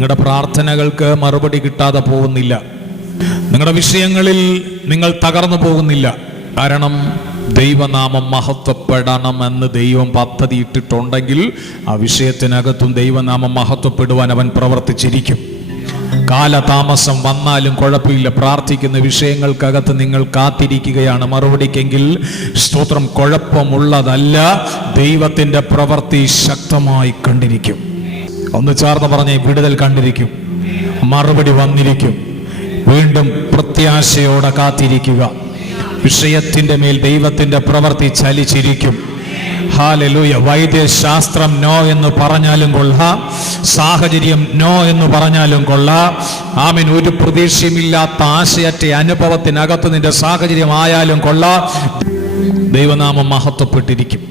നിങ്ങളുടെ പ്രാർത്ഥനകൾക്ക് മറുപടി കിട്ടാതെ പോകുന്നില്ല. നിങ്ങളുടെ വിഷയങ്ങളിൽ നിങ്ങൾ തകർന്നു പോകുന്നില്ല. കാരണം ദൈവനാമം മഹത്വപ്പെടണമെന്ന് ദൈവം പദ്ധതി ഇട്ടിട്ടുണ്ടെങ്കിൽ ആ വിഷയത്തിനകത്തും ദൈവനാമം മഹത്വപ്പെടുവാൻ അവൻ പ്രവർത്തിച്ചിരിക്കും. കാലതാമസം വന്നാലും കുഴപ്പമില്ല. പ്രാർത്ഥിക്കുന്ന വിഷയങ്ങൾക്കകത്ത് നിങ്ങൾ കാത്തിരിക്കുകയാണ് മറുപടിക്കെങ്കിൽ സ്തോത്രം. കുഴപ്പമുള്ളതല്ല, ദൈവത്തിന്റെ പ്രവൃത്തി ശക്തമായി കണ്ടിരിക്കും. ഒന്ന് ചേർന്ന് പറഞ്ഞേ, വിടുതൽ കണ്ടിരിക്കും, മറുപടി വന്നിരിക്കും. വീണ്ടും പ്രത്യാശയോടെ കാത്തിരിക്കുക. വിഷയത്തിന്റെ മേൽ ദൈവത്തിന്റെ പ്രവൃത്തി ചലിച്ചിരിക്കും. ഹല്ലേലൂയ. വൈദ്യശാസ്ത്രം നോ എന്ന് പറഞ്ഞാലും കൊള്ളാം, സാഹചര്യം നോ എന്ന് പറഞ്ഞാലും കൊള്ളാം. ആമേൻ. ഒരു പ്രതീക്ഷയുമില്ലാത്ത ആശയറ്റ അനുഭവത്തിനകത്ത് നിന്റെ സാഹചര്യം ആയാലും കൊള്ളാം, ദൈവനാമം മഹത്വപ്പെട്ടിരിക്കും.